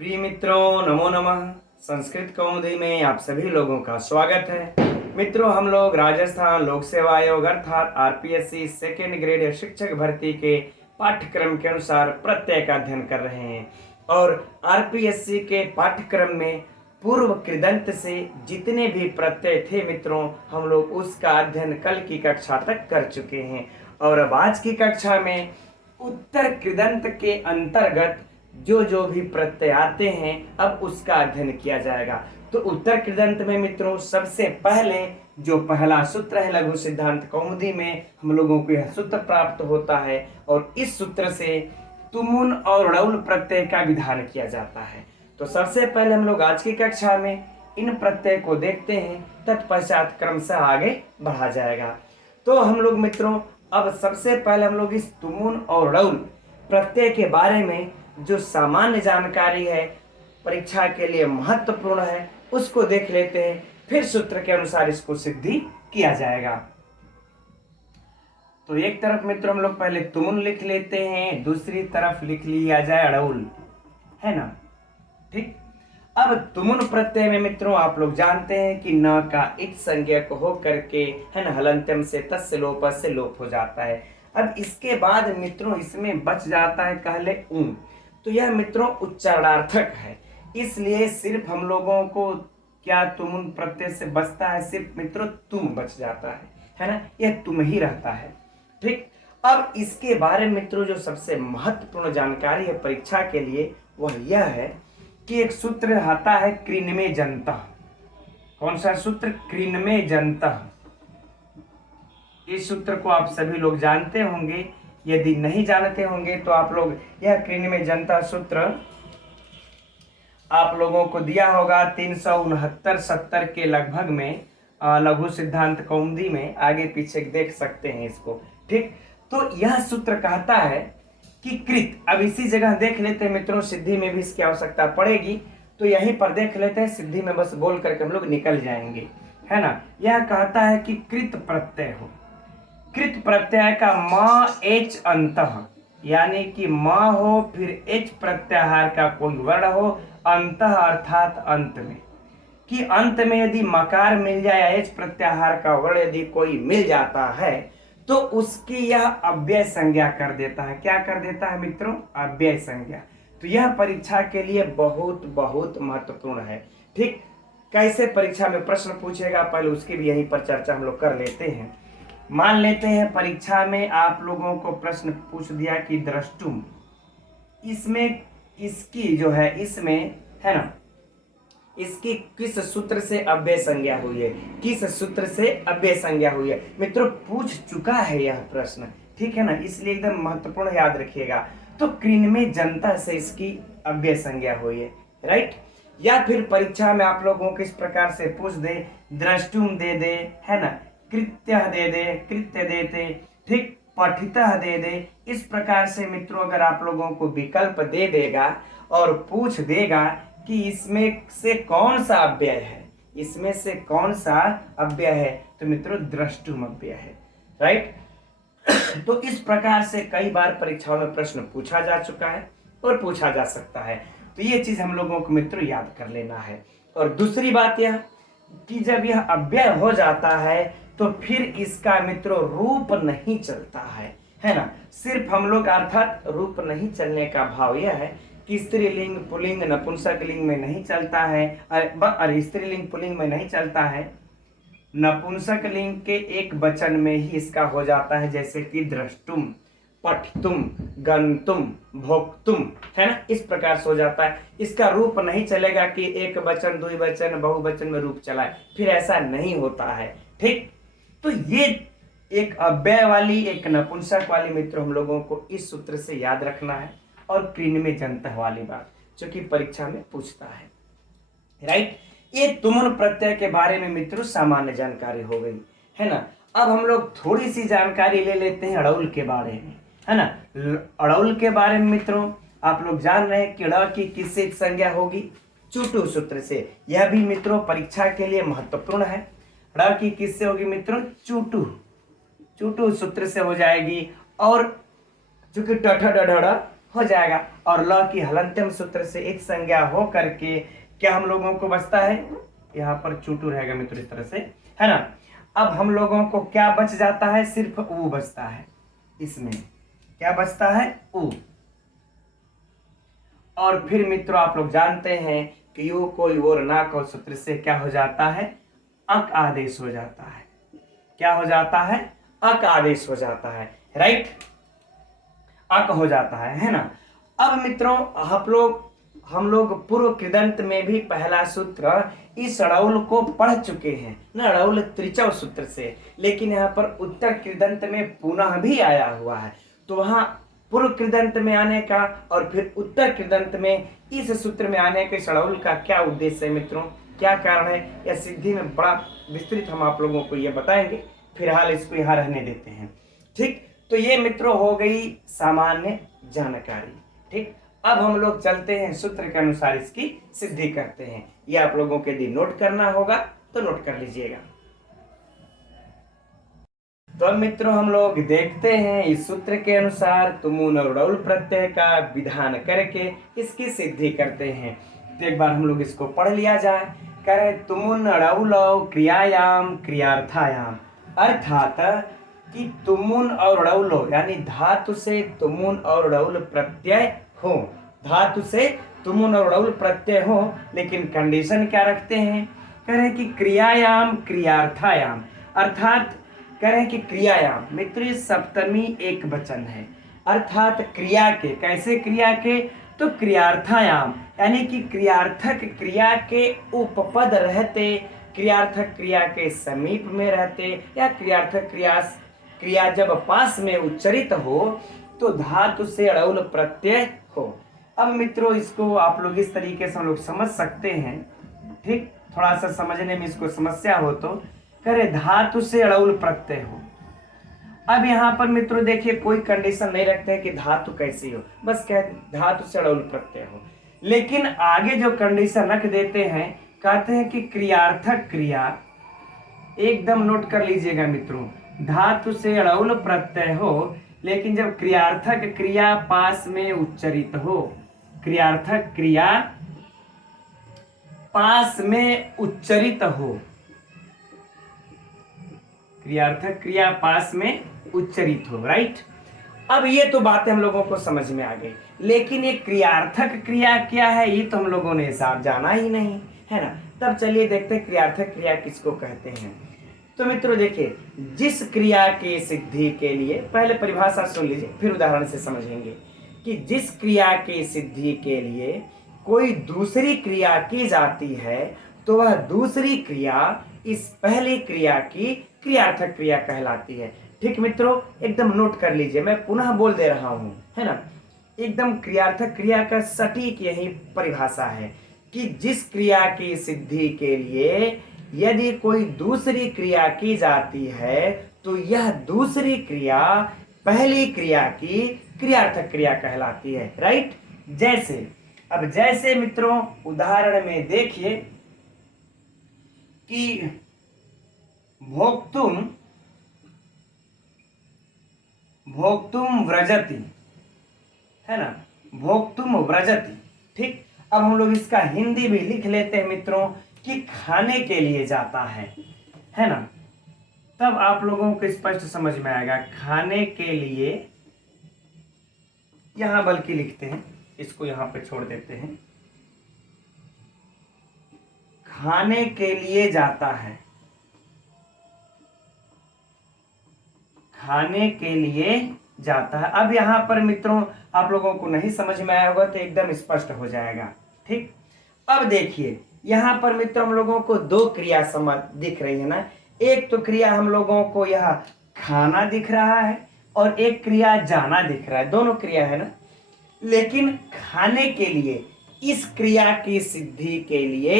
प्रिय मित्रों, नमो नमः। संस्कृत कौमुदी में आप सभी लोगों का स्वागत है। मित्रों, हम लोग राजस्थान लोक सेवा आयोग अर्थात आरपीएससी सेकेंड ग्रेड शिक्षक भर्ती के पाठ्यक्रम के अनुसार प्रत्यय का अध्ययन कर रहे हैं और आरपीएससी के पाठ्यक्रम में पूर्व कृदंत से जितने भी प्रत्यय थे मित्रों, हम लोग उसका अध्ययन कल की कक्षा तक कर चुके हैं और अब आज की कक्षा में उत्तर कृदंत के अंतर्गत जो भी प्रत्यय आते हैं अब उसका अध्ययन किया जाएगा। तो उत्तर कृदंत में मित्रों सबसे पहले जो पहला सूत्र है लघु सिद्धांत कौमुदी में हम लोगों को यह सूत्र प्राप्त होता है और इस सूत्र से तुमुन और ड़ौल प्रत्यय का विधान किया जाता है। तो सबसे पहले हम लोग आज की कक्षा में इन प्रत्यय को देखते हैं, तत्पश्चात क्रमशः आगे बढ़ा जाएगा। तो हम लोग मित्रों अब सबसे पहले हम लोग इस तुमुन और ड़ौल प्रत्यय के बारे में जो सामान्य जानकारी है, परीक्षा के लिए महत्वपूर्ण है, उसको देख लेते हैं, फिर सूत्र के अनुसार इसको सिद्धि किया जाएगा। तो एक तरफ मित्रों हम लोग पहले तुमुन लिख लेते हैं, दूसरी तरफ लिख लिया जाए ड़ौल, है ना। ठीक, अब तुमुन प्रत्यय में मित्रों आप लोग जानते हैं कि न का इट संज्ञक हो करके, है ना, हलंत्यम से तस्य लोप से लोप हो जाता है। अब इसके बाद मित्रों इसमें बच जाता है कहले ऊं, तो यह मित्रों उच्चारणार्थक है, इसलिए सिर्फ हम लोगों को क्या तुमुन प्रत्यय से बचता है, सिर्फ मित्रों तुम बच जाता है ना, यह तुम ही रहता है। ठीक, अब इसके बारे में मित्रों जो सबसे महत्वपूर्ण जानकारी है परीक्षा के लिए वह यह है कि एक सूत्र आता है कृन्मे जन्तः। कौन सा सूत्र? कृन्मे जन्तः। इस सूत्र को आप सभी लोग जानते होंगे, यदि नहीं जानते होंगे तो आप लोग यह कृन्मे जन्तः सूत्र आप लोगों को दिया होगा 369-70 के लगभग में लघु सिद्धांत कौमुदी में, आगे पीछे देख सकते हैं इसको। ठीक, तो यह सूत्र कहता है कि कृत, अब इसी जगह देख लेते हैं मित्रों, सिद्धि में भी इसकी आवश्यकता पड़ेगी तो यहीं पर देख लेते हैं, सिद्धि में बस बोल करके हम लोग निकल जाएंगे, है ना। यह कहता है कि कृत प्रत्यय हो, कृत प्रत्यय का म एच अंतः, यानी कि म हो फिर एच प्रत्याहार का कोई वर्ण हो, अंतः अर्थात अंत में, कि अंत में यदि मकार मिल जाए, एच प्रत्याहार का वर्ण यदि कोई मिल जाता है तो उसकी यह अव्यय संज्ञा कर देता है। क्या कर देता है मित्रों? अव्यय संज्ञा। तो यह परीक्षा के लिए बहुत बहुत महत्वपूर्ण है। ठीक, कैसे परीक्षा में प्रश्न पूछेगा पहले उसकी भी यहीं पर चर्चा हम लोग कर लेते हैं। मान लेते हैं परीक्षा में आप लोगों को प्रश्न पूछ दिया कि द्रष्टुम, इसमें इसकी जो है, इसमें है ना, इसकी किस सूत्र से अव्यय संज्ञा हुई है, किस सूत्र से अव्यय संज्ञा हुई है, मित्रों पूछ चुका है यह प्रश्न, ठीक है ना, इसलिए एकदम महत्वपूर्ण याद रखिएगा। तो कृन्मे जन्तः से इसकी अव्यय संज्ञा हुई है, राइट। या फिर परीक्षा में आप लोगों को इस प्रकार से पूछ दे, द्रष्टुम दे दे, है ना, कृत्य दे दे, कृत्य देते, ठीक, पठितः दे दे, इस प्रकार से मित्रों अगर आप लोगों को विकल्प दे देगा और पूछ देगा कि इसमें से कौन सा अव्यय है, इसमें से कौन सा अव्यय है, तो मित्रों द्रष्टुम अव्यय है, राइट। तो इस प्रकार से कई बार परीक्षाओं में प्रश्न पूछा जा चुका है और पूछा जा सकता है, तो ये चीज हम लोगों को मित्रों याद कर लेना है। और दूसरी बात यह कि जब यह अव्यय हो जाता है तो फिर इसका मित्रों रूप नहीं चलता है ना। सिर्फ हम लोग अर्थात रूप नहीं चलने का भाव यह है कि स्त्रीलिंग पुल्लिंग नपुंसक लिंग में नहीं चलता है, अरे स्त्रीलिंग पुल्लिंग में नहीं चलता है, नपुंसक लिंग के एक वचन में ही इसका हो जाता है, जैसे कि द्रष्टुम, पठितुम, गंतुम, भोक्तुम, है ना, इस प्रकार से हो जाता है। इसका रूप नहीं चलेगा कि एक वचन द्विवचन बहुवचन में रूप चलाए, फिर ऐसा नहीं होता है। ठीक, तो ये एक अव्यय वाली एक नपुंसक वाली मित्रों हम लोगों को इस सूत्र से याद रखना है, और कृन्मे जन्तः वाली बात जो कि परीक्षा में पूछता है, राइट। ये तुमुन प्रत्यय के बारे में मित्रों सामान्य जानकारी हो गई, है ना। अब हम लोग थोड़ी सी जानकारी ले लेते हैं ड़ौल के बारे में, है ना। ड़ौल के बारे में मित्रों आप लोग जान रहे हैं कि ड़ की किससे संज्ञा होगी? चुटु सूत्र से। यह भी मित्रों परीक्षा के लिए महत्वपूर्ण है। ड़ की किससे होगी मित्रों? चुटु सूत्र से हो जाएगी। और चूंकि टठ डढ़ हो जाएगा। और ल की हलंत्यम सूत्र से एक संज्ञा हो करके क्या हम लोगों को बचता है, यहाँ पर चूटू रहेगा मित्रों इस तरह से, है ना। अब हम लोगों को क्या बच जाता है, सिर्फ ऊ बचता है। इसमें क्या बचता है, ऊ। और फिर मित्रों आप लोग जानते हैं कि यू को योर ना को सूत्र से क्या हो जाता है, अक आदेश हो जाता है। क्या हो जाता है, अक आदेश हो जाता है, राइट, अक हो जाता है ना। अब मित्रों हम लोग पूर्व कृदंत में भी पहला सूत्र इस ड़ौल को पढ़ चुके हैं ना, ड़ौल त्रिचव सूत्र से, लेकिन यहाँ पर उत्तर कृदंत में पुनः भी आया हुआ है। तो वहां पूर्व कृदंत में आने का और फिर उत्तर कृदंत में इस सूत्र में आने के षड़ौल का क्या उद्देश्य है मित्रों, क्या कारण है, या सिद्धि में बड़ा विस्तृत हम आप लोगों को ये बताएंगे। फिलहाल इसको यहाँ रहने देते हैं, ठीक। तो ये मित्रों हो गई सामान्य जानकारी, ठीक। अब हम लोग चलते हैं सूत्र के अनुसार इसकी सिद्धि करते हैं। ये आप लोगों के लिए नोट करना होगा तो नोट कर लीजिएगा। तो अब मित्रों हम लोग देखते हैं इस सूत्र के अनुसार तुमुन और ड़ौल प्रत्यय का विधान करके इसकी सिद्धि करते हैं। तो एक बार हम लोग इसको पढ़ लिया जाए। कह तुमुन ड़ौल क्रियायाम क्रियार्थायाम, अर्थात कि तुमुन और ड़ौल यानी धातु से तुमुन और ड़ौल प्रत्यय हो, धातु से तुमुन और ड़ौल प्रत्यय हो, लेकिन कंडीशन क्या रखते हैं, कह रहे कि क्रियायाम क्रियार्थायाम, अर्थात कह रहे कि क्रियायाम मित्र सप्तमी एक वचन है, अर्थात क्रिया के, कैसे क्रिया के, तो क्रियार्थायाम यानी कि क्रियार्थक क्रिया के उपपद रहते, क्रियार्थक क्रिया के समीप में रहते, या क्रियार्थक क्रिया जब पास में उच्चरित हो तो धातु से ड़ौल प्रत्यय हो। अब मित्रों इसको आप लोग इस तरीके से हम लोग समझ सकते हैं, ठीक। थोड़ा सा समझने में इसको समस्या हो तो करे धातु से ड़ौल प्रत्यय हो। अब यहाँ पर मित्रों देखिए कोई कंडीशन नहीं रखते हैं कि धातु कैसी हो, बस कह धातु से ड़ौल प्रत्यय हो। लेकिन आगे जो कंडीशन रख देते हैं, कहते हैं कि क्रियार्थक क्रिया, एकदम नोट कर लीजिएगा मित्रों, धातु से ड़ौल प्रत्यय हो, लेकिन जब क्रियार्थक क्रिया पास में उच्चरित हो, क्रियार्थक क्रिया पास में उच्चरित हो, क्रियार्थक क्रिया पास में उच्चरित हो, राइट। अब ये तो बातें हम लोगों को समझ में आ गई, लेकिन ये क्रियार्थक क्रिया क्या है ये तो हम लोगों ने हिसाब जाना ही नहीं है ना। तब चलिए देखते हैं क्रियार्थक क्रिया किसको कहते हैं। तो मित्रों देखिए, जिस क्रिया की सिद्धि के लिए, पहले परिभाषा सुन लीजिए फिर उदाहरण से समझेंगे, कि जिस क्रिया की सिद्धि के लिए कोई दूसरी क्रिया की जाती है तो वह दूसरी क्रिया इस पहली क्रिया की क्रियार्थक क्रिया कहलाती है, ठीक मित्रों। एकदम नोट कर लीजिए, मैं पुनः बोल दे रहा हूं, है ना। एकदम क्रियार्थक क्रिया का सटीक यही परिभाषा है कि जिस क्रिया की सिद्धि के लिए यदि कोई दूसरी क्रिया की जाती है तो यह दूसरी क्रिया पहली क्रिया की क्रियार्थक क्रिया कहलाती है, राइट। जैसे मित्रों उदाहरण में देखिए कि भोक्तुम व्रजति, है ना, भोक्तुम व्रजति, ठीक। अब हम लोग इसका हिंदी भी लिख लेते हैं मित्रों कि खाने के लिए जाता है ना। तब आप लोगों को स्पष्ट समझ में आएगा, खाने के लिए, यहां बल्कि लिखते हैं, इसको यहां पे छोड़ देते हैं, खाने के लिए जाता है, खाने के लिए जाता है। अब यहां पर मित्रों आप लोगों को नहीं समझ में आया होगा तो एकदम स्पष्ट हो जाएगा, ठीक। अब देखिए यहां पर मित्रों हम लोगों को दो क्रिया समझ दिख रही है ना, एक तो क्रिया हम लोगों को यह खाना दिख रहा है और एक क्रिया जाना दिख रहा है, दोनों क्रिया है ना। लेकिन खाने के लिए इस क्रिया की सिद्धि के लिए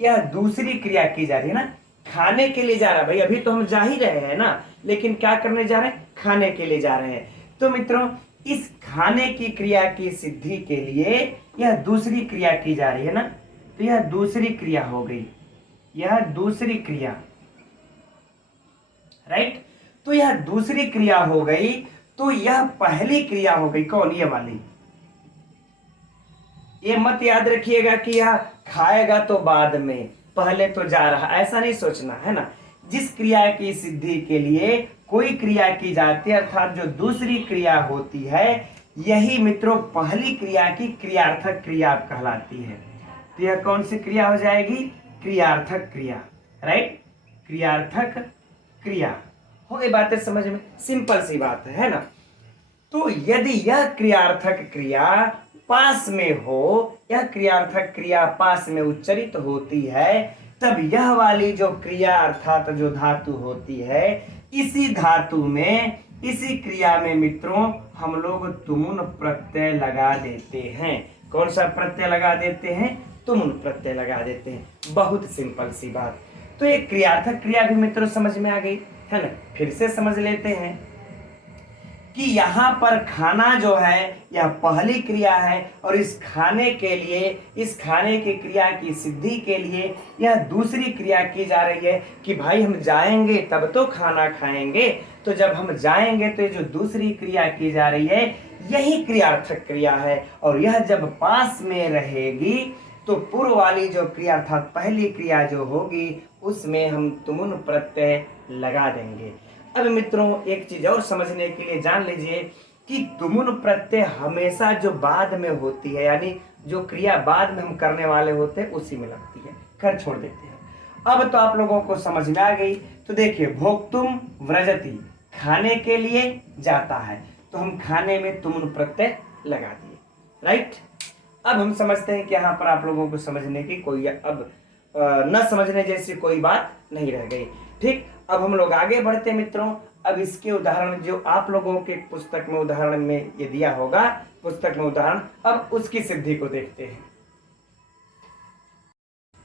यह दूसरी क्रिया की जा रही है ना, खाने के लिए जा रहा है भाई, अभी तो हम जा ही रहे हैं ना, लेकिन क्या करने जा रहे हैं, खाने के लिए जा रहे हैं। तो मित्रों इस खाने की क्रिया की सिद्धि के लिए यह दूसरी क्रिया की जा रही है ना, तो यह दूसरी क्रिया हो गई, यह दूसरी क्रिया, राइट। तो यह दूसरी क्रिया हो गई, तो यह पहली क्रिया हो गई, कौन, ये वाली, ये मत याद रखिएगा कि यह खाएगा तो बाद में, पहले तो जा रहा, ऐसा नहीं सोचना है ना। जिस क्रिया की सिद्धि के लिए कोई क्रिया की जाती है, अर्थात जो दूसरी क्रिया होती है, यही मित्रों पहली क्रिया की क्रियार्थक क्रिया कहलाती है। तो यह कौन सी क्रिया हो जाएगी? क्रियार्थक क्रिया, राइट, क्रियार्थक क्रिया। हो गई बातें समझ में? सिंपल सी बात है ना। तो यदि यह क्रियार्थक क्रिया पास में हो, यह क्रियार्थक क्रिया पास में उच्चरित होती है, तब यह वाली जो क्रिया अर्थात जो धातु होती है, इसी धातु में, इसी क्रिया में मित्रों हम लोग तुमुन प्रत्यय लगा देते हैं। कौन सा प्रत्यय लगा देते हैं? तुमुन प्रत्यय लगा देते हैं। बहुत सिंपल सी बात। तो एक क्रियार्थक क्रिया भी मित्रों समझ में आ गई है ना। फिर से समझ लेते हैं कि यहाँ पर खाना जो है यह पहली क्रिया है, और इस खाने के लिए, इस खाने की क्रिया की सिद्धि के लिए यह दूसरी क्रिया की जा रही है कि भाई हम जाएंगे तब तो खाना खाएंगे। तो जब हम जाएंगे तो ये जो दूसरी क्रिया की जा रही है यही क्रियार्थक क्रिया है, और यह जब पास में रहेगी तो पूर्व वाली जो क्रिया अर्थात पहली क्रिया जो होगी उसमें हम तुमुन प्रत्यय लगा देंगे। अब मित्रों एक चीज और समझने के लिए जान लीजिए कि तुमुन प्रत्यय हमेशा जो बाद में होती है, यानी जो क्रिया बाद में हम करने वाले होते हैं उसी में लगती है। कर छोड़ देते हैं। अब तो आप लोगों को समझ में आ गई। तो देखिए, भोक्तुम व्रजति, खाने के लिए जाता है, तो हम खाने में तुमुन प्रत्यय लगा दिए, राइट। अब हम समझते हैं कि यहाँ पर आप लोगों को समझने की कोई अब न समझने जैसी कोई बात नहीं रह गई। ठीक, अब हम लोग आगे बढ़ते हैं मित्रों। अब इसके उदाहरण जो आप लोगों के पुस्तक में उदाहरण में ये दिया होगा, पुस्तक में उदाहरण, अब उसकी सिद्धि को देखते हैं।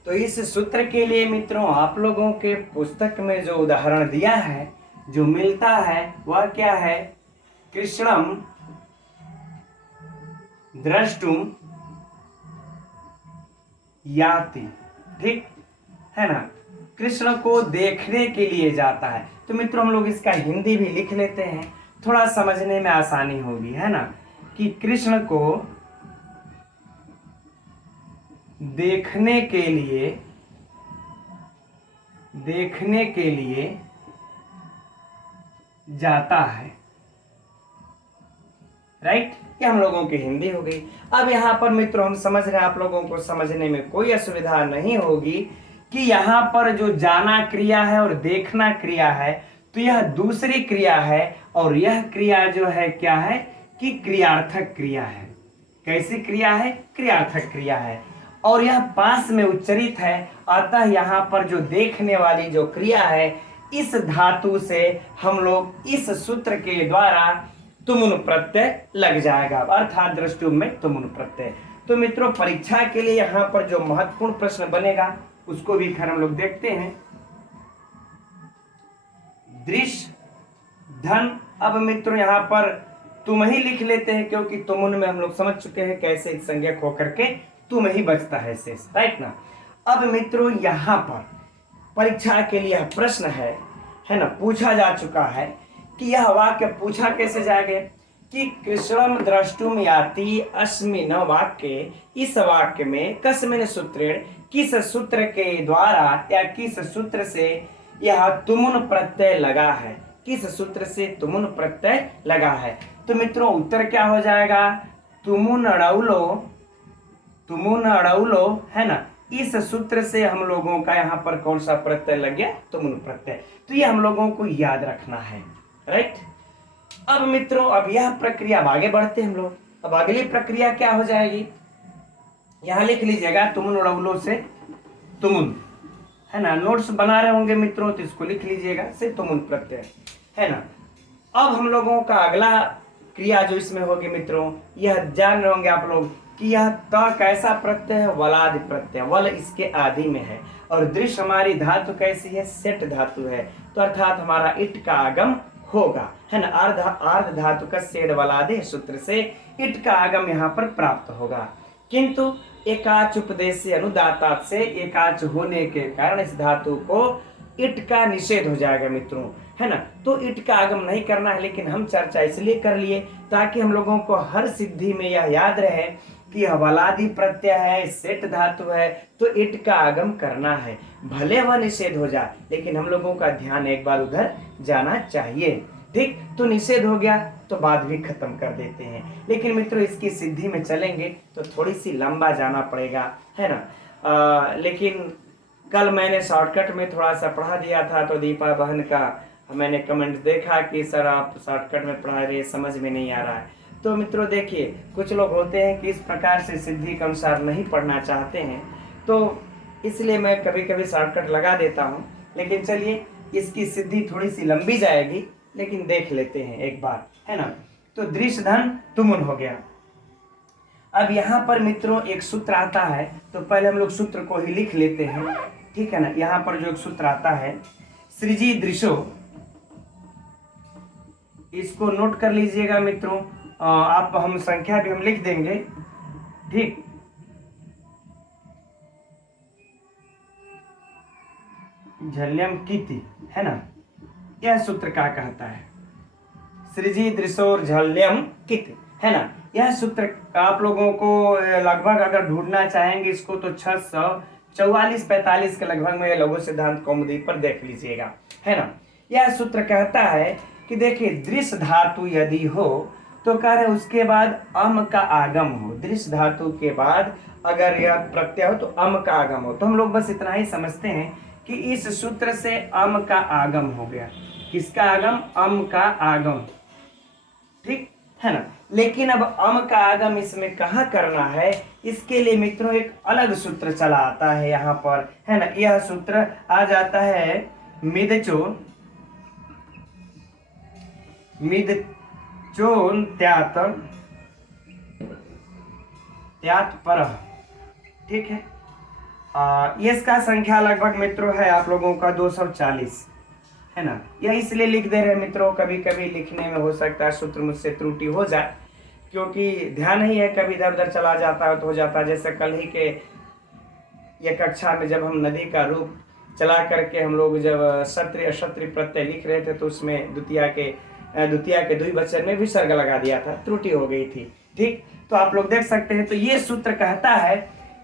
तो इस सूत्र के लिए मित्रों आप लोगों के पुस्तक में जो उदाहरण दिया है, जो मिलता है, वह क्या है? कृष्णम द्रष्टुम याति, ठीक है ना। कृष्ण को देखने के लिए जाता है। तो मित्रों हम लोग इसका हिंदी भी लिख लेते हैं, थोड़ा समझने में आसानी होगी, है ना, कि कृष्ण को देखने के लिए जाता है, राइट। ये हम लोगों की हिंदी हो गई। अब यहाँ पर मित्रों हम समझ रहे हैं, आप लोगों को समझने में कोई असुविधा नहीं होगी कि यहाँ पर जो जाना क्रिया है और देखना क्रिया है, तो यह दूसरी क्रिया है, और यह क्रिया जो है क्या है कि क्रियार्थक क्रिया है। कैसी क्रिया है? क्रियार्थक क्रिया है, और यह पास में उच्चरित है। अतः यहाँ पर जो देखने वाली जो क्रिया है, इस धातु से हम लोग इस सूत्र के द्वारा तुमुन प्रत्यय लग जाएगा, अर्थात द्रष्टुम में तुमुन प्रत्यय। तो मित्रों परीक्षा के लिए यहाँ पर जो महत्वपूर्ण प्रश्न बनेगा उसको भी खैर हम लोग देखते हैं। दृश्य धन, अब मित्रों यहाँ पर तुम ही लिख लेते हैं, क्योंकि तुमुन में हम लोग समझ चुके हैं कैसे एक संज्ञक होकर के तुम ही बचता है शेष, राइट ना। अब मित्रों यहाँ पर परीक्षा के लिए प्रश्न है ना, पूछा जा चुका है कि यह वाक्य पूछा कैसे जाएगा कि कृष्णम द्रष्टुम याति अस्मिन् वाक्य, इस वाक्य में कस्मिन् सूत्रेण, किस सूत्र के द्वारा या किस सूत्र से यह तुमुन प्रत्यय लगा है, किस सूत्र से तुमुन प्रत्यय लगा है। तो मित्रों उत्तर क्या हो जाएगा? तुमुन अड़ौलो, है ना। इस सूत्र से हम लोगों का यहाँ पर कौन सा प्रत्यय लग गया? तुमुन प्रत्यय। तो ये हम लोगों को याद रखना है, राइट। अब मित्रों अब यह प्रक्रिया, अब आगे बढ़ते हैं हम लोग। अब अगली प्रक्रिया क्या हो जाएगी? यहाँ लिख लीजिएगा तुमुन अड़ौलो से तुमुन, है ना। नोट्स बना रहे होंगे मित्रों तो इसको लिख लीजिएगा, से तुमुन प्रत्यय, है ना। अब हम लोगों का अगला क्रिया जो इसमें होगी मित्रों, यह जान रहे होंगे आप लोग कि यह त कैसा प्रत्यय है? वलादि प्रत्यय, वल इसके आदि में है, और दृश्य हमारी धातु कैसी है? सेट धातु है, तो अर्थात हमारा इट का आगम होगा, है ना। आर्ध धातु का सेड वलादि सूत्र से इट का आगम यहाँ पर प्राप्त होगा, किंतु एकाच उपदेश से अनुदाता से एकाच होने के कारण इस धातु को इट का निषेध हो जाएगा मित्रों, है ना। तो इट का आगम नहीं करना है, लेकिन हम चर्चा इसलिए कर लिए ताकि हम लोगों को हर सिद्धि में यह याद रहे कि हवलादि प्रत्यय है, सेठ धातु है, तो इट का आगम करना है, भले वह निषेध हो जाए, लेकिन हम लोगों का ध्यान एक बार उधर जाना चाहिए। ठीक, तो निषेध हो गया तो बात भी खत्म कर देते हैं। लेकिन मित्रों इसकी सिद्धि में चलेंगे तो थोड़ी सी लंबा जाना पड़ेगा, है ना। लेकिन कल मैंने शॉर्टकट में थोड़ा सा पढ़ा दिया था, तो दीपा बहन का मैंने कमेंट देखा कि सर आप शॉर्टकट में पढ़ा रहे, समझ में नहीं आ रहा है। तो मित्रों देखिए, कुछ लोग होते हैं कि इस प्रकार से सिद्धि के अनुसार नहीं पढ़ना चाहते हैं, तो इसलिए मैं कभी कभी शॉर्टकट लगा देता हूँ। लेकिन चलिए, इसकी सिद्धि थोड़ी सी लंबी जाएगी, लेकिन देख लेते हैं एक बार, है ना। तो दृश धन तुमुन हो गया। अब यहाँ पर मित्रों एक सूत्र आता है, तो पहले हम लोग सूत्र को ही लिख लेते हैं, ठीक है ना। यहाँ पर जो एक सूत्र आता है, सृजी दृशो, इसको नोट कर लीजिएगा मित्रों। आप हम संख्या भी हम लिख देंगे, ठीक। झल्यम किति, है ना, यह सूत्र क्या कहता है, सृजी दृशोर झल्यम किति, है ना। यह सूत्र आप लोगों को लगभग अगर ढूंढना चाहेंगे इसको तो 644-45 के लगभग में लघु सिद्धांत कौमुदी पर देख लीजिएगा, है ना। यह सूत्र कहता है कि देखिए, दृश्य धातु यदि हो तो कह रहे उसके बाद अम का आगम हो। दृश्य धातु के बाद अगर यह प्रत्यय हो तो अम का आगम हो, तो हम लोग बस इतना ही समझते हैं कि इस सूत्र से अम का आगम हो गया। किसका आगम? अम का आगम, ठीक है ना। लेकिन अब अम का आगम इसमें कहाँ करना है, इसके लिए मित्रों एक अलग सूत्र चला आता है यहाँ पर, है ना। यह सूत्र आ जाता है मिदचोन त्यात पर, ठीक है। इसका संख्या लगभग मित्रों है आप लोगों का 240, है ना। यह इसलिए लिख दे रहे हैं मित्रों, कभी कभी लिखने में हो सकता है सूत्र मुझसे त्रुटि हो जाए, क्योंकि ध्यान ही है, कभी इधर उधर चला जाता है तो हो जाता है। जैसे कल ही के ये कक्षा में जब हम नदी का रूप चला करके हम लोग जब क्षत्रिय अक्षत्रिय प्रत्यय लिख रहे थे, तो उसमें द्वितीया के द्विवचन में विसर्ग लगा दिया था, त्रुटि हो गई थी, ठीक। तो आप लोग देख सकते हैं। तो ये सूत्र कहता है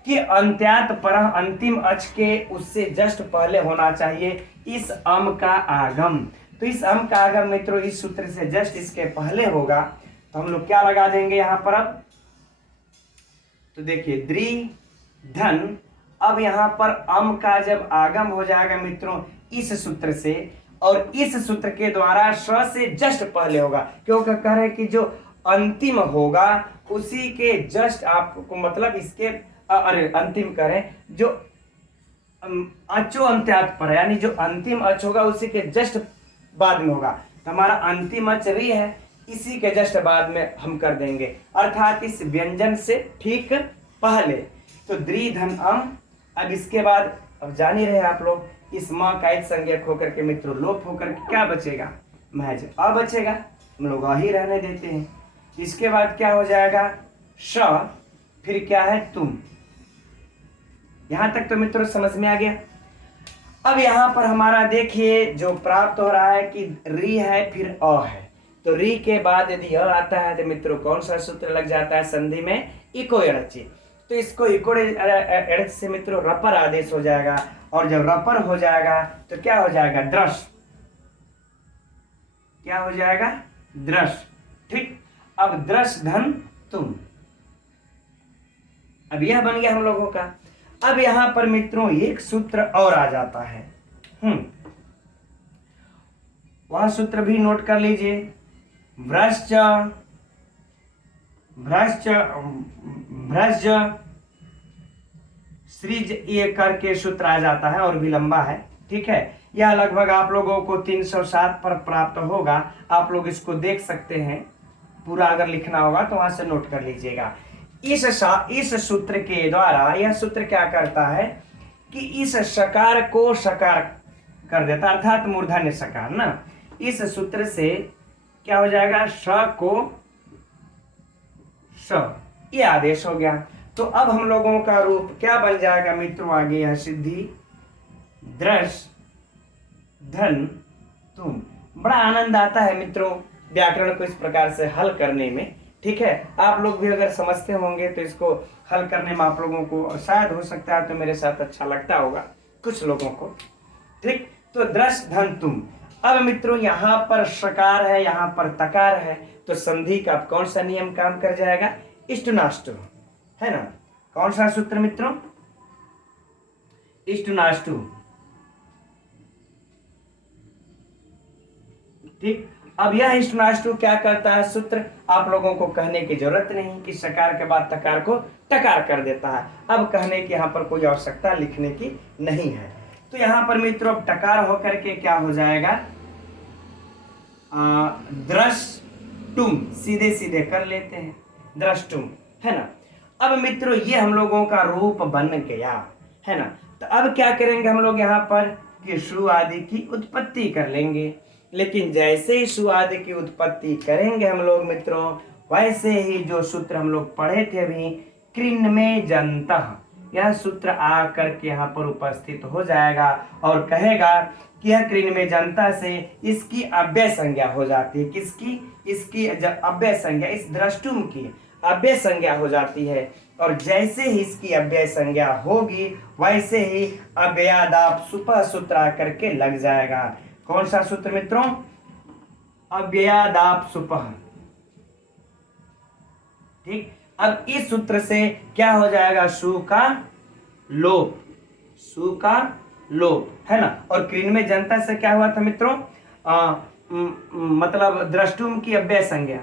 कि अंत्यात पर, अंतिम अक्ष के उससे जस्ट पहले होना चाहिए इस अम का आगम। तो इस अम का आगम मित्रों इस सूत्र से जस्ट इसके पहले होगा, तो हम लोग क्या लगा देंगे यहाँ पर अब, तो देखिए द्रि धन। अब यहाँ पर अम का जब आगम हो जाएगा मित्रों इस सूत्र से, और इस सूत्र के द्वारा श से जस्ट पहले होगा, क्योंकि कह रहे हैं कि जो अंतिम होगा उसी के जस्ट आपको मतलब इसके अंतिम करें, जो अचो अंत्यात पर, यानी जो अंतिम अच होगा उसी के जस्ट बाद में होगा। तो हमारा अंतिम अच री है, इसी के जस्ट बाद में हम कर देंगे, अर्थात इस व्यंजन से ठीक पहले। तो द्रि धन अम। अब इसके बाद अब जान ही रहे आप लोग, इस माँ का एक संज्ञक होकर के मित्रों लोप होकर के क्या बचेगा, महज अ बचेगा, हम लोग ही रहने देते हैं। इसके बाद क्या हो जाएगा, श, फिर क्या है तुम। यहां तक तो मित्रों समझ में आ गया। अब यहां पर हमारा देखिए जो प्राप्त हो रहा है कि री है फिर अ है, तो री के बाद यदि अ आता है तो मित्रों कौन सा सूत्र लग जाता है संधि में, इको एड़ची। तो इसको इको एड़च से मित्रों रपर आदेश हो जाएगा, और जब रपर हो जाएगा तो क्या हो जाएगा, दृश। क्या हो जाएगा, दृश, ठीक। अब दृश धन तुम, अब यह बन गया हम लोगों का। अब यहां पर मित्रों एक सूत्र और आ जाता है, वह सूत्र भी नोट कर लीजिए। भ्रश्च भ्रश्च भ्रज सृज, ये करके सूत्र आ जाता है और भी लंबा है, ठीक है। यह लगभग आप लोगों को 307 पर प्राप्त होगा, आप लोग इसको देख सकते हैं, पूरा अगर लिखना होगा तो वहां से नोट कर लीजिएगा। इस सूत्र के द्वारा यह सूत्र क्या करता है कि इस शकार को शकार कर देता, अर्थात मूर्धन्य शकार ना। इस सूत्र से क्या हो जाएगा, श को श, ये आदेश हो गया। तो अब हम लोगों का रूप क्या बन जाएगा मित्रों, आगे यह सिद्धि दृश धन तुम। बड़ा आनंद आता है मित्रों व्याकरण को इस प्रकार से हल करने में, ठीक है, आप लोग भी अगर समझते होंगे तो इसको हल करने में आप लोगों को शायद हो सकता है तो मेरे साथ अच्छा लगता होगा कुछ लोगों को। ठीक, तो दृश धन तुम। अब मित्रों यहाँ पर शकार है, यहाँ पर तकार है, तो संधि का कौन सा नियम काम कर जाएगा? इष्टुनाष्टु, है ना। कौन सा सूत्र मित्रों? इष्टुनाष्टु। ठीक, अब यह इष्टुनाष्टु क्या करता है सूत्र? आप लोगों को कहने की जरूरत नहीं कि सकार के बाद तकार को टकार कर देता है। अब कहने की यहाँ पर कोई आवश्यकता लिखने की नहीं है। तो यहाँ पर मित्रों अब टकार होकर के क्या हो जाएगा? द्रष्टुम, सीधे सीधे कर लेते हैं, द्रष्टुम, है ना। अब मित्रों ये हम लोगों का रूप बन गया, है ना। तो अब क्या करेंगे हम लोग यहाँ पर कि शु आदि की उत्पत्ति कर लेंगे। लेकिन जैसे ही शु आदि की उत्पत्ति करेंगे हम लोग मित्रों, वैसे ही जो सूत्र हम लोग पढ़े थे अभी, कृन में जंतः, यह सूत्र आकर के यहाँ पर उपस्थित हो जाएगा और कहेगा कि यह कृन में जनता से इसकी अव्यय संज्ञा हो जाती है। किसकी? इसकी अव्यय संज्ञा, इस द्रष्टुम की अव्यय संज्ञा हो जाती है। और जैसे ही इसकी अव्यय संज्ञा होगी वैसे ही अव्ययादाप सुपः सूत्र आकर के लग जाएगा। कौन सा सूत्र मित्रों? अव्ययादाप सुपः। ठीक, अब इस सूत्र से क्या हो जाएगा? शु का लोप, शु का लोप, है ना। और कृन में जनता से क्या हुआ था मित्रों? मतलब द्रष्टुम की अव्यय संज्ञा,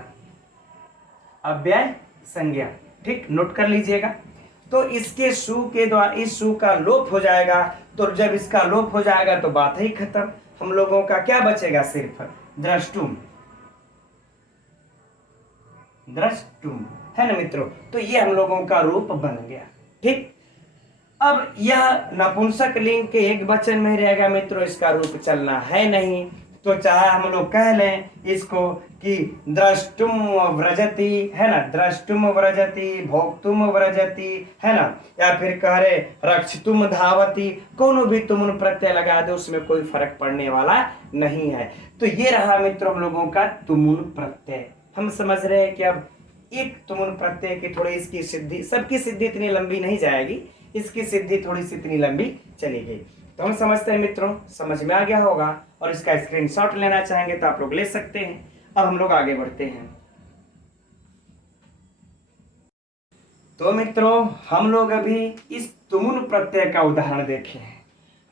अव्यय संज्ञा। ठीक, नोट कर लीजिएगा। तो इसके शु के द्वारा इस शु का लोप हो जाएगा। तो जब इसका लोप हो जाएगा तो बात ही खत्म, हम लोगों का क्या बचेगा? सिर्फ द्रष्टुम, द्रष्टुम, है ना मित्रों। तो ये हम लोगों का रूप बन गया। ठीक, अब यह नपुंसक लिंग के एक वचन में रहेगा मित्रों, इसका रूप चलना है नहीं। तो चाहे हम लोग कह लें इसको कि द्रष्टुम व्रजति, है ना, द्रष्टुम व्रजति, भोक्तुम व्रजति, है ना, या फिर कह रहे रक्षितुम धावति, कोनो भी तुम प्रत्यय लगा दो, उसमें कोई फर्क पड़ने वाला नहीं है। तो ये रहा मित्रों हम लोगों का तुमुन प्रत्यय। हम समझ रहे हैं कि अब एक तुमुन प्रत्यय की थोड़ी इसकी सिद्धि, सबकी सिद्धि इतनी लंबी नहीं जाएगी, इसकी सिद्धि थोड़ी सी इतनी लंबी चलेगी। तो हम समझते हैं मित्रों समझ में आ गया होगा, और इसका स्क्रीनशॉट लेना चाहेंगे तो आप लोग ले सकते हैं। अब हम लोग आगे बढ़ते हैं। तो मित्रों हम लोग अभी इस तुमुन प्रत्यय का उदाहरण देखे हैं।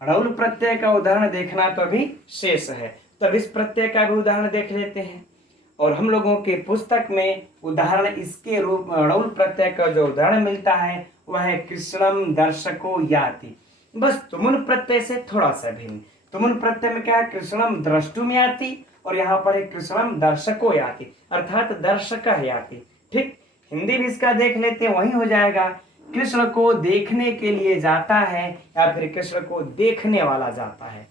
रौल प्रत्यय का उदाहरण देखना तो अभी शेष है, तब इस प्रत्यय का भी उदाहरण देख लेते हैं। और हम लोगों के पुस्तक में उदाहरण इसके रूप रौल प्रत्यय का जो उदाहरण मिलता है वह है कृष्णम दर्शको याति। बस तुमुन प्रत्यय से थोड़ा सा भिन्न। तुमुन प्रत्यय में क्या है? कृष्णम द्रष्टुम याति, और यहाँ पर है कृष्णम दर्शको याति, अर्थात दर्शक याति। ठीक, हिंदी भी इसका देख लेते हैं, वही हो जाएगा। कृष्ण को देखने के लिए जाता है या फिर कृष्ण को देखने वाला जाता है।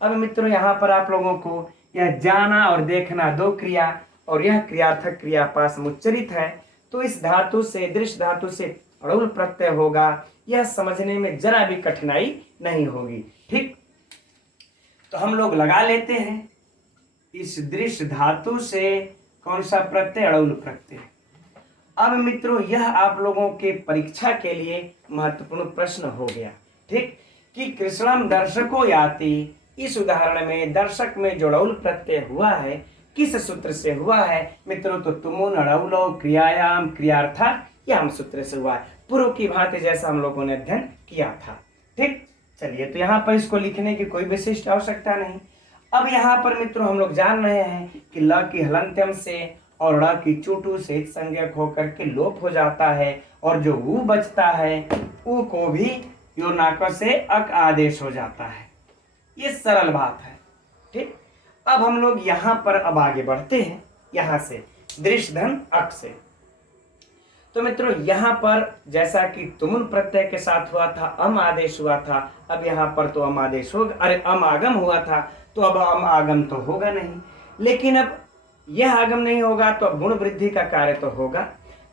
अब मित्रों यहाँ पर आप लोगों को यह जाना और देखना दो क्रिया, और यह क्रियार्थक क्रिया पास मुच्चरित है, तो इस धातु से, दृश्य धातु से रौल प्रत्यय होगा। यह समझने में जरा भी कठिनाई नहीं होगी। ठीक, तो हम लोग लगा लेते हैं इस दृश्य धातु से कौन सा प्रत्यय? रौल प्रत्यय। अब मित्रों यह आप लोगों के परीक्षा के लिए महत्वपूर्ण प्रश्न हो गया। ठीक, कि कृष्णम दर्शको याति, इस उदाहरण में दर्शक में जो रौल प्रत्यय हुआ है किस सूत्र से हुआ है मित्रों? तो तुमुन रौलो क्रियायाम क्रियार्था याम सूत्र से हुआ है, पूर्व की भांति जैसा हम लोगों ने अध्ययन किया था। ठीक, चलिए तो यहाँ पर इसको लिखने की कोई विशिष्ट आवश्यकता नहीं। अब यहाँ पर मित्रों हम लोग जान रहे हैं कि ल की हलंत्यम से और ड़ की चोटू से संज्ञक होकर के लोप हो जाता है, और जो ऊ बचता है ऊ को भी योनाक से अक आदेश हो जाता है। ये सरल बात है। ठीक, अब हम लोग यहाँ पर अब आगे बढ़ते हैं, यहाँ से दृश्य धन अक से। तो मित्रों यहाँ पर जैसा कि तुमुन प्रत्यय के साथ हुआ था, अम आदेश हुआ था, अब यहाँ पर तो अम आदेश होगा, अरे अम आगम हुआ था तो अब अम आगम तो होगा नहीं। लेकिन अब यह आगम नहीं होगा तो अब गुण वृद्धि का कार्य तो होगा।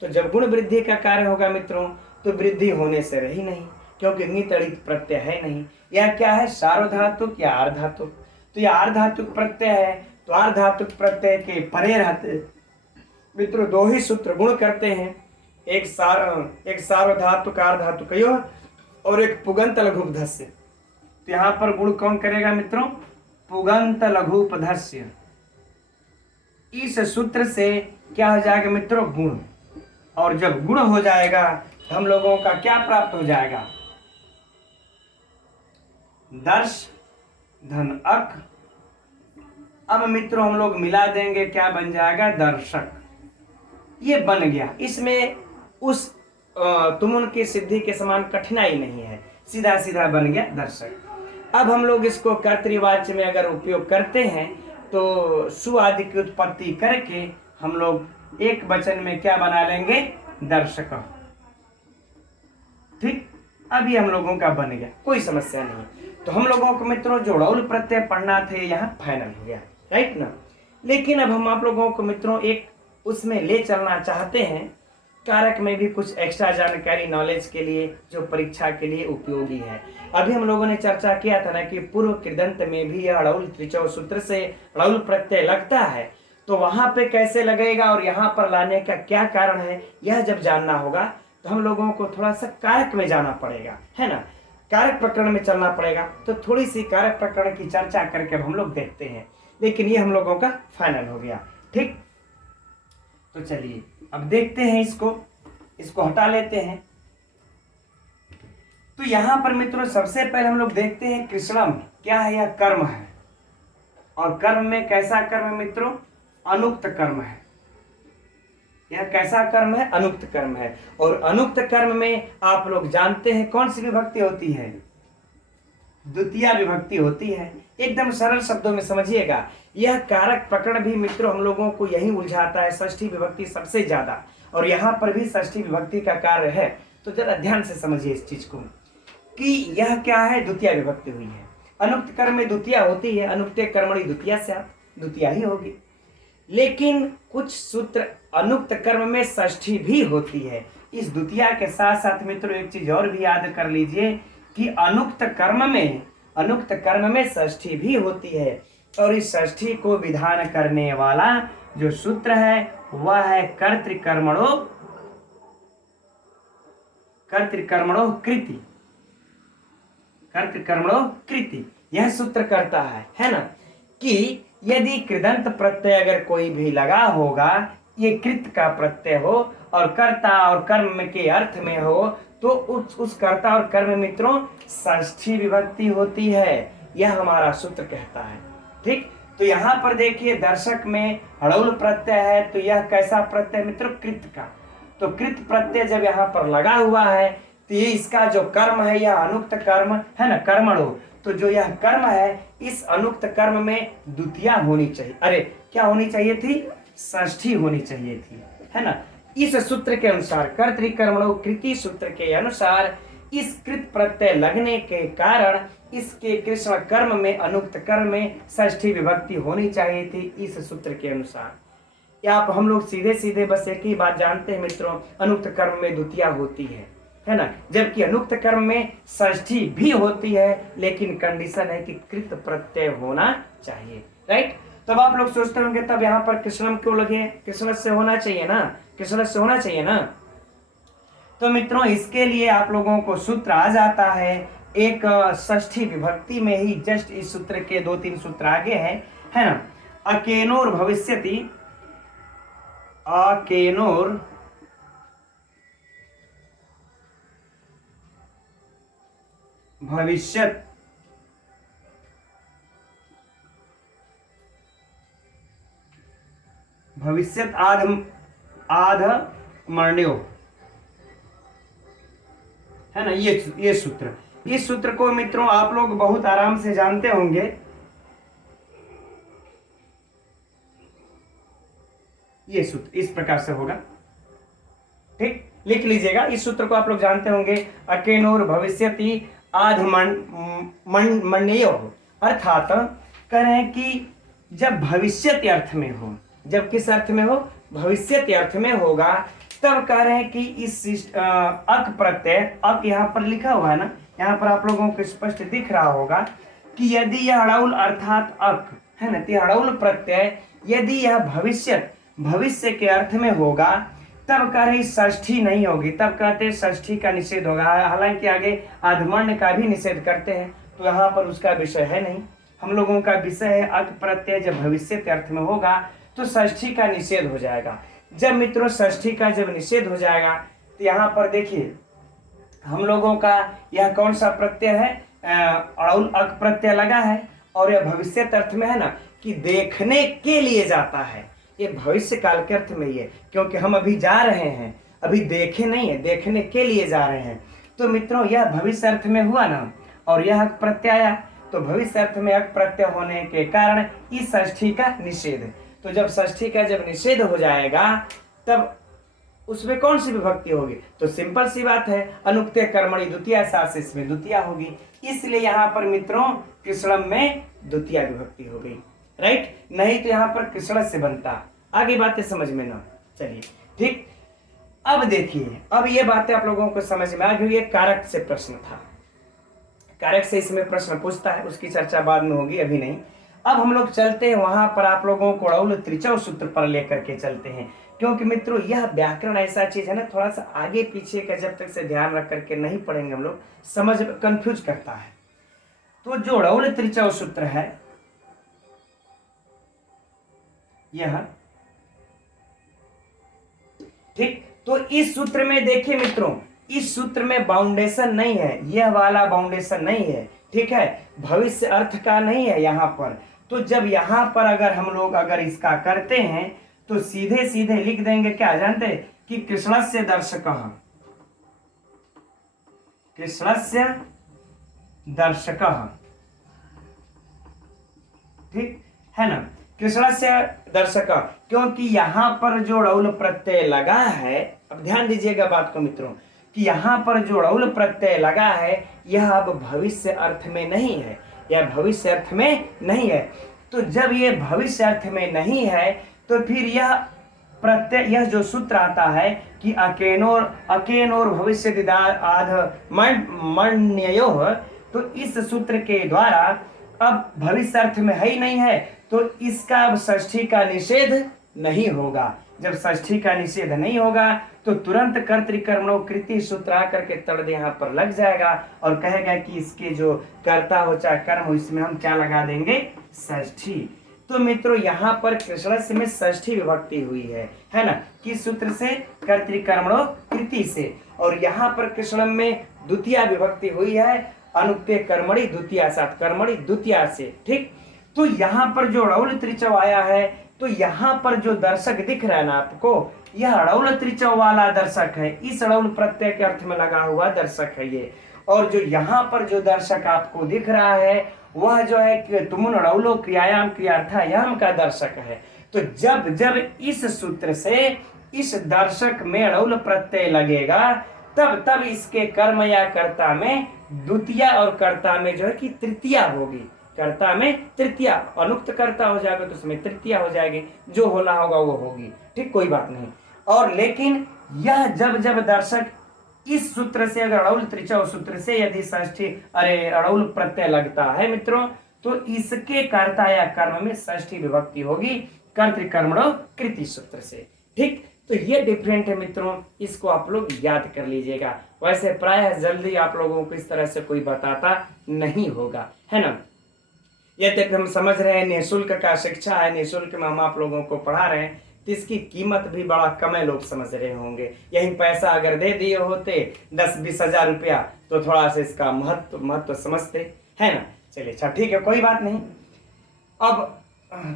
तो जब गुण वृद्धि का कार्य होगा मित्रों तो वृद्धि होने से रही नहीं, क्योंकि नितड़ित प्रत्यय है नहीं। यह क्या है? सार्वधातुक या आर्धातुक। तो यह आर्धातुक प्रत्यय है, तो आर्धातुक प्रत्यय के परे रहते मित्रों दो ही सूत्र गुण करते हैं, एक सार्वधातुकार धातुकयोः और एक पुगंत लघुपधस्य। तो यहाँ पर गुण कौन करेगा मित्रों? पुगंत लघुपधस्य। इस सूत्र से क्या हो जाएगा मित्रों? गुण। और जब गुण हो जाएगा तो हम लोगों का क्या प्राप्त हो जाएगा? दर्श धन अक। अब मित्रों हम लोग मिला देंगे, क्या बन जाएगा? दर्शक। ये बन गया। इसमें उस तुमुन की सिद्धि के समान कठिनाई नहीं है, सीधा सीधा बन गया दर्शक। अब हम लोग इसको कर्तृवाच्य में अगर उपयोग करते हैं तो सु आदि की उत्पत्ति करके हम लोग एक वचन में क्या बना लेंगे? दर्शक। ठीक, अभी हम लोगों का बन गया, कोई समस्या नहीं। तो हम लोगों को मित्रों जो ड़ौल प्रत्यय पढ़ना थे यहाँ फाइनल हो गया, राइट ना। लेकिन अब हम आप लोगों को मित्रों एक उसमें ले चलना चाहते हैं, कारक में भी कुछ एक्स्ट्रा जानकारी नॉलेज के लिए जो परीक्षा के लिए उपयोगी है। अभी हम लोगों ने चर्चा किया था ना कि पूर्व कृदंत में भी यह ड़ौल त्रिचौ सूत्र से ड़ौल प्रत्यय लगता है, तो वहां पे कैसे लगेगा और यहाँ पर लाने का क्या कारण है, यह जब जानना होगा तो हम लोगों को थोड़ा सा कारक में जाना पड़ेगा, है ना। कारक प्रकरण में चलना पड़ेगा। तो थोड़ी सी कारक प्रकरण की चर्चा करके हम लोग देखते हैं, लेकिन ये हम लोगों का फाइनल हो गया। ठीक, तो चलिए अब देखते हैं, इसको हटा लेते हैं। तो यहां पर मित्रों सबसे पहले हम लोग देखते हैं कृष्णम क्या है? यह कर्म है। और कर्म में कैसा कर्म है मित्रों? अनुक्त कर्म है। यह कैसा कर्म है? अनुक्त कर्म है। और अनुक्त कर्म में आप लोग जानते हैं कौन सी विभक्ति होती है? द्वितीय विभक्ति होती है। एकदम सरल शब्दों में समझिएगा, यह कारक प्रकरण भी मित्रों हम लोगों को यही उलझाता है, षष्ठी विभक्ति सबसे ज्यादा। और यहाँ पर भी षष्ठी विभक्ति का कार्य है। तो जरा ध्यान से समझिए इस चीज को कि यह क्या है? द्वितीय विभक्ति हुई है। अनुक्त कर्म में द्वितीय होती है, अनुक्ते कर्मणि द्वितीया स्यात्, द्वितीय ही होगी। लेकिन कुछ सूत्र अनुक्त कर्म में षष्ठी भी होती है। इस द्वितीय के साथ साथ मित्रों एक चीज और भी याद कर लीजिए कि अनुक्त कर्म में षष्ठी भी होती है। और इस षष्ठी को विधान करने वाला जो सूत्र है वह है कर्तृकर्मणो कृति। यह सूत्र करता है ना, कि यदि कृदंत प्रत्यय अगर कोई भी लगा होगा, ये कृत का प्रत्यय हो और कर्ता और कर्म के अर्थ में हो, तो उस कर्ता और कर्म मित्रों षष्ठी विभक्ति होती है। यह हमारा सूत्र कहता है। ठीक, तो यहाँ पर देखिए दर्शक में ड़ौल प्रत्यय है, तो यह कैसा प्रत्यय मित्रों? कृत का। तो कृत प्रत्यय जब यहाँ पर लगा हुआ है तो ये इसका जो कर्म है यह अनुक्त कर्म है ना, कर्मणो। तो जो यह कर्म है इस अनुक्त कर्म में द्वितीया होनी चाहिए। अरे क्या होनी चाहिए थी? षष्ठी होनी चाहिए थी, है ना। इस सूत्र के अनुसार कर्तृकर्मणो कृति सूत्र के अनुसार इस कृत प्रत्यय लगने के कारण इसके कृष्ण कर्म में अनुक्त कर्म में षष्ठी विभक्ति होनी चाहिए थी इस सूत्र के अनुसार। या आप हम लोग सीधे सीधे बस एक ही बात जानते हैं मित्रों, अनुक्त कर्म में द्वितीया होती है ना, जबकि अनुक्त कर्म में षष्ठी भी होती है, लेकिन कंडीशन है कि कृत प्रत्यय होना चाहिए, राइट। तब आप लोग सोचते होंगे तब यहाँ पर कृष्णम क्यों लगे? कृष्ण से होना चाहिए ना, तो मित्रों इसके लिए आप लोगों को सूत्र आ जाता है एक षष्ठी विभक्ति में ही, जस्ट इस सूत्र के 2-3 सूत्र आगे है ना। अकेनोर भविष्यति, अकेनोर भविष्यत भविष्यत आध मर्ण्यो, है ना। ये सूत्र, इस सूत्र को मित्रों आप लोग बहुत आराम से जानते होंगे। ये सूत्र इस प्रकार से होगा, ठीक, लिख लीजिएगा। इस सूत्र को आप लोग जानते होंगे, अकेनोर भविष्यति आध मण्यो, अर्थात करें कि जब भविष्यत अर्थ में हो, जब किस अर्थ में हो? भविष्यत अर्थ में होगा, तब कह रहे हैं कि इस अक प्रत्यय, अक यहाँ पर लिखा हुआ है ना, यहाँ पर आप लोगों को स्पष्ट दिख रहा होगा कि यदि यह ड़ौल अर्थात अक है ना, ड़ौल प्रत्यय यदि यह भविष्यत भविष्य के अर्थ में होगा तब कह रही षष्ठी नहीं होगी, तब कहते हैं षष्ठी का निषेध होगा। हालांकि आगे आधमर्ण्य का भी निषेध करते हैं, तो यहाँ पर उसका विषय है नहीं। हम लोगों का विषय है अक प्रत्यय जब भविष्य के अर्थ में होगा तो षष्ठी का निषेध हो जाएगा। जब मित्रों षष्ठी का जब निषेध हो जाएगा तो यहाँ पर देखिए हम लोगों का यह कौन सा प्रत्यय है, अड़ौल अक प्रत्यय लगा है, और यह भविष्य अर्थ में है ना कि देखने के लिए जाता है। ये भविष्य काल के अर्थ में ही है, क्योंकि हम अभी जा रहे हैं, अभी देखे नहीं है, देखने के लिए जा रहे हैं। तो मित्रों यह भविष्य अर्थ में हुआ ना, और यह अक प्रत्यय आया, तो भविष्य अर्थ में अक प्रत्यय होने के कारण इस षष्ठी का निषेध। तो जब षष्ठी का जब निषेध हो जाएगा तब उसमें कौन सी विभक्ति होगी, तो सिंपल सी बात है, अनुक्ते कर्मणि द्वितीया सास इसमें द्वितीया होगी, इसलिए यहाँ पर मित्रों कृष्णम में द्वितीया विभक्ति हो गई। राइट, नहीं तो यहाँ पर कृष्ण से बनता। आगे बातें समझ में ना, चलिए ठीक। अब देखिए, अब ये बातें आप लोगों को समझ में आ गई। ये कारक से प्रश्न था, कारक से इसमें प्रश्न पूछता है, उसकी चर्चा बाद में होगी, अभी नहीं। अब हम लोग चलते हैं वहां पर, आप लोगों को अड़ौल त्रिचव सूत्र पर लेकर के चलते हैं, क्योंकि मित्रों यह व्याकरण ऐसा चीज है ना, थोड़ा सा आगे पीछे का जब तक से ध्यान रख करके नहीं पढ़ेंगे हम लोग, समझ कंफ्यूज करता है। तो जो अड़ौल त्रिचव सूत्र है यह ठीक, तो इस सूत्र में देखिए मित्रों, इस सूत्र में बाउंडेशन नहीं है, यह वाला बाउंडेशन नहीं है, ठीक है, भविष्य अर्थ का नहीं है यहाँ पर। तो जब यहाँ पर अगर हम लोग अगर इसका करते हैं तो सीधे सीधे लिख देंगे क्या, जानते हैं कि कृष्णस्य दर्शकः, कृष्णस्य दर्शकः, ठीक है ना, कृष्णस्य दर्शकः, क्योंकि यहाँ पर जो अड़ौल प्रत्यय लगा है, अब ध्यान दीजिएगा बात को मित्रों, कि यहाँ पर जो अड़ौल प्रत्यय लगा है यह अब भविष्य अर्थ में नहीं है, यह भविष्य अर्थ में नहीं है। तो जब ये भविष्य अर्थ में नहीं है तो फिर यह प्रत्यय, यह जो सूत्र आता है कि अकेनोर भविष्य आध मण्ययोः, तो इस सूत्र के द्वारा अब भविष्य अर्थ में है ही नहीं है, तो इसका अब षष्ठी का निषेध नहीं होगा। जब षष्ठी का निषेध नहीं होगा तो तुरंत कर्तृकर्मणो कृति सूत्र आकर के तर्द यहाँ पर लग जाएगा और कहेगा कि इसके जो कर्ता हो चाहे कर्म हो, इसमें हम क्या लगा देंगे, षष्ठी। तो मित्रों यहाँ पर कृष्णस्य में षष्ठी विभक्ति हुई है ना, किस सूत्र से, कर्तृकर्मणो कृति से, और यहाँ पर कृष्णम में द्वितीया विभक्ति हुई है, अनुक्ते कर्मणि द्वितीया साथ कर्मणि द्वितीया से, ठीक। तो यहाँ पर जो अड़ौल त्रिचव आया है, तो यहाँ पर जो दर्शक दिख रहा है ना आपको, यह अड़ौल त्रिचव वाला दर्शक है, इस अड़ौल प्रत्यय के अर्थ में लगा हुआ दर्शक है ये। और जो यहाँ पर जो दर्शक आपको दिख रहा है वह जो है कि तुमुन अड़ौलो क्रियायाम क्रियार्थायाम का दर्शक है। तो जब जब इस सूत्र से इस दर्शक में अड़ौल प्रत्यय लगेगा तब तब इसके कर्म या कर्ता में द्वितीया और कर्ता में जो है कि तृतीया होगी, कर्ता में तृतीया, अनुक्त कर्ता हो जाएगा तो उसमें तृतीया हो जाएगी, जो होना होगा वो होगी, ठीक, कोई बात नहीं। और लेकिन यह जब जब दर्शक इस सूत्र से, अगर अड़ौल त्रिचव सूत्र से यदि षष्ठी अड़ौल प्रत्यय लगता है मित्रों, तो इसके कर्ता या कर्म में षष्ठी विभक्ति होगी कर्तृकर्मणो कृति सूत्र से, ठीक। तो ये डिफरेंट है मित्रों, इसको आप लोग याद कर लीजिएगा। वैसे प्राय जल्दी आप लोगों को इस तरह से कोई बताता नहीं होगा, है ना। ये तक हम समझ रहे हैं निःशुल्क का शिक्षा है, निःशुल्क में हम आप लोगों को पढ़ा रहे हैं, तो इसकी कीमत भी बड़ा कम है, लोग समझ रहे होंगे। यही पैसा अगर दे दिए होते 10-20 हजार रुपया तो थोड़ा सा इसका महत्व समझते, है ना। चलिए अच्छा ठीक है, कोई बात नहीं। अब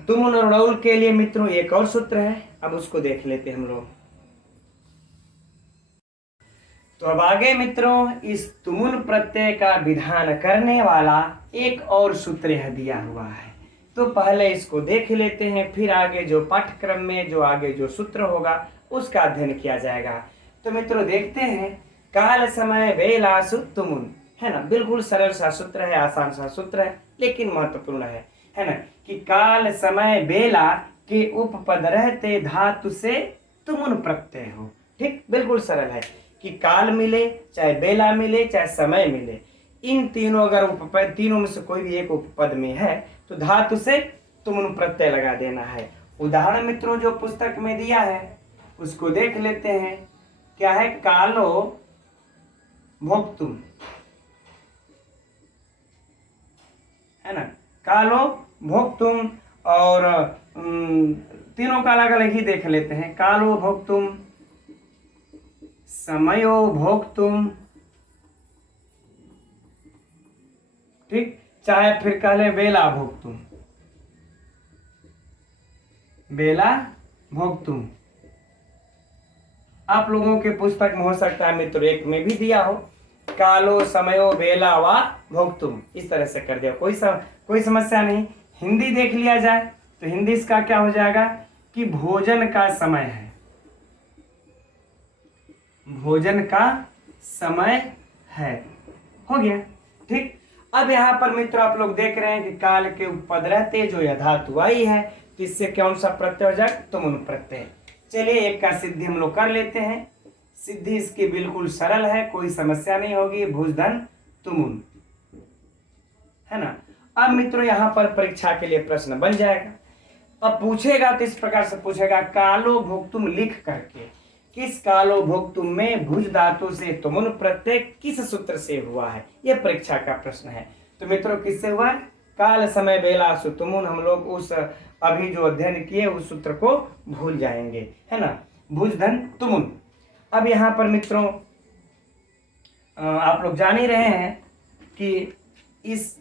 तुमुन और अड़ौल के लिए मित्रों एक और सूत्र है, अब उसको देख लेते हम लोग। तो अब आगे मित्रों इस तुमुन प्रत्यय का विधान करने वाला एक और सूत्र यह दिया हुआ है, तो पहले इसको देख लेते हैं, फिर आगे जो पाठ्यक्रम में जो आगे जो सूत्र होगा उसका अध्ययन किया जाएगा। तो मित्रों देखते हैं, काल समय बेलासु तुमुन, है ना, बिल्कुल सरल सा सूत्र है, आसान सा सूत्र है, लेकिन महत्वपूर्ण है ना, कि काल समय बेला के उपपद रहते धातु से तुमुन प्रत्यय हो, ठीक, बिल्कुल सरल है कि काल मिले चाहे बेला मिले चाहे समय मिले, इन तीनों अगर उपपद, तीनों में से कोई भी एक उपपद में है तो धातु से तुमुन प्रत्यय लगा देना है। उदाहरण मित्रों जो पुस्तक में दिया है उसको देख लेते हैं। क्या है? कालो भोक्तुम, है ना, कालो भोक्तुम। और तीनों का अलग अलग ही देख लेते हैं। कालो भोक्तुम, समयो भोक्तुम, ठीक, चाहे फिर कह ले बेला भोक्तुम, बेला भोक्तुम। आप लोगों के पुस्तक में हो सकता है मित्र एक में भी दिया हो, कालो समयो बेला वा भोक्तुम, इस तरह से कर दिया, कोई समस्या नहीं। हिंदी देख लिया जाए तो हिंदी इसका क्या हो जाएगा कि भोजन का समय है, भोजन का समय है, हो गया, ठीक। अब यहाँ पर मित्र आप लोग देख रहे हैं कि काल के उपपद रहते जो यह धातु आई है, तो इससे कौन सा प्रत्यय हो जाएगा? तुमुन प्रत्यय। चलिए एक का सिद्धि हम लोग कर लेते हैं। सिद्धि इसकी बिल्कुल सरल है, कोई समस्या नहीं होगी। भुजधन तुमुन, है ना। अब मित्रों यहाँ पर परीक्षा के लिए प्रश्न बन जाएगा। अब पूछेगा तो इस प्रकार से पूछेगा, कालो भोक्तुम लिख करके किस कालो भोक्तुम में भुज धातु से तुमुन प्रत्यय किस सूत्र से हुआ है, यह परीक्षा का प्रश्न है। तो मित्रों किससे हुआ है? काल समय बेला सु तुमुन। हम लोग उस अभी जो अध्ययन किए उस सूत्र को भूल जाएंगे, है ना, भुजधन तुमुन। अब यहाँ पर मित्रों आप लोग जान ही रहे हैं कि इस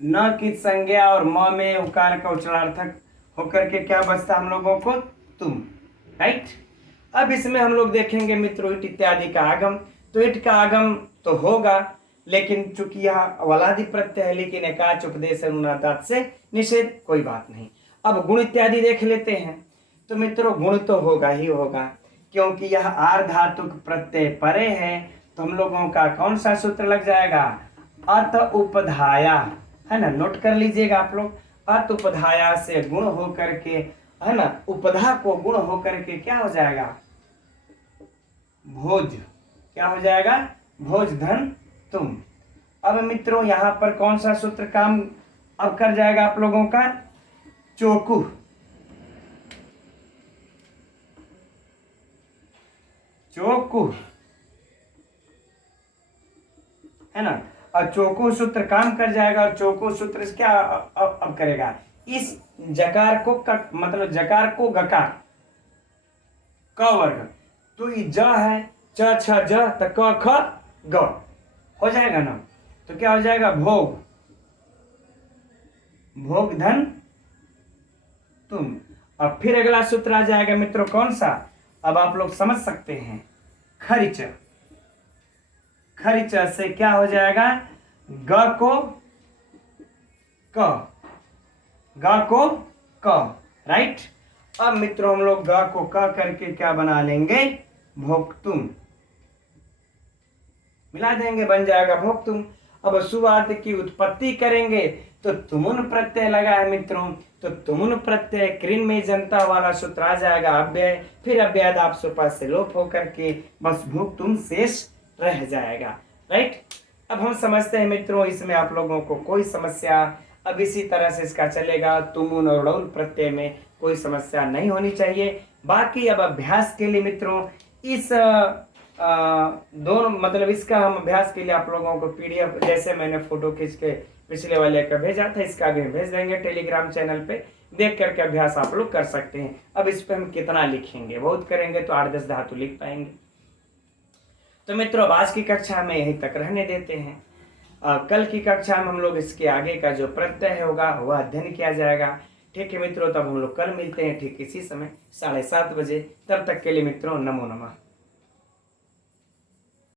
न की संज्ञा और म में उकार का उच्चारार्थक होकर के क्या बचता हम लोगों को? तुम, राइट। अब इसमें हम लोग देखेंगे मित्रों इट इत्यादि का आगम। तो इट का आगम तो होगा, लेकिन चूंकि यह वलादि प्रत्यय है, लेकिन एकाच उपदेश अनुनादात से निषेध, कोई बात नहीं। अब गुण इत्यादि देख लेते हैं। तो मित्रों गुण तो होगा ही होगा, क्योंकि यह आर्धातुक प्रत्यय परे है, तो हम लोगों का कौन सा सूत्र लग जाएगा? अत उपधाया, है ना, नोट कर लीजिएगा आप लोग। अत उपधाया से गुण हो करके, है ना, उपधा को गुण हो करके क्या हो जाएगा? भोज, क्या हो जाएगा? भोज धन तुम। अब मित्रों यहाँ पर कौन सा सूत्र काम अब कर जाएगा आप लोगों का? चोकु, चोकु, है ना। और चोको सूत्र काम कर जाएगा। और चोको सूत्र क्या अब करेगा? इस जकार को मतलब जकार को गकार, क वर्ग, तो ये ज है, च छ ज, त क ख ग हो जाएगा ना। तो क्या हो जाएगा? भोग, भोग धन तुम। अब फिर अगला सूत्र आ जाएगा मित्रों कौन सा? अब आप लोग समझ सकते हैं, खरिच। खरिच से क्या हो जाएगा? ग को क, ग को क, राइट। अब मित्रों हम लोग ग को क करके क्या बना लेंगे? भोक्तुम, मिला देंगे, बन जाएगा भोक्तुम। अब सुवाद की उत्पत्ति करेंगे तो तुमुन प्रत्यय लगा है मित्रों, तो तुमुन प्रत्यय क्रिन में जनता वाला सूत्र आ जाएगा अव्यय, फिर अव्यय आप सुपा से लोप होकर के बस भोक्तुम शेष रह जाएगा, राइट। अब हम समझते हैं मित्रों इसमें आप लोगों को कोई समस्या, अब इसी तरह से इसका चलेगा। तुमुन और डौल प्रत्यय में कोई समस्या नहीं होनी चाहिए। बाकी अब अभ्यास के लिए मित्रों इस दोनों मतलब इसका हम अभ्यास के लिए आप लोगों को पीडीएफ, जैसे मैंने फोटो खींच के पिछले वाले का भेजा था, इसका भी भेज देंगे टेलीग्राम चैनल पे, देख करके अभ्यास आप लोग कर सकते हैं। अब इस पे हम कितना लिखेंगे? बहुत करेंगे तो 8-10 धातु लिख पाएंगे। तो मित्रों अब आज की कक्षा में यहीं तक रहने देते हैं। कल की कक्षा में हम लोग इसके आगे का जो प्रत्यय होगा वह अध्ययन किया जाएगा। ठीक है मित्रों, तब हम लोग कल मिलते हैं ठीक इसी समय 7:30 बजे। तब तक के लिए मित्रों नमो नमः।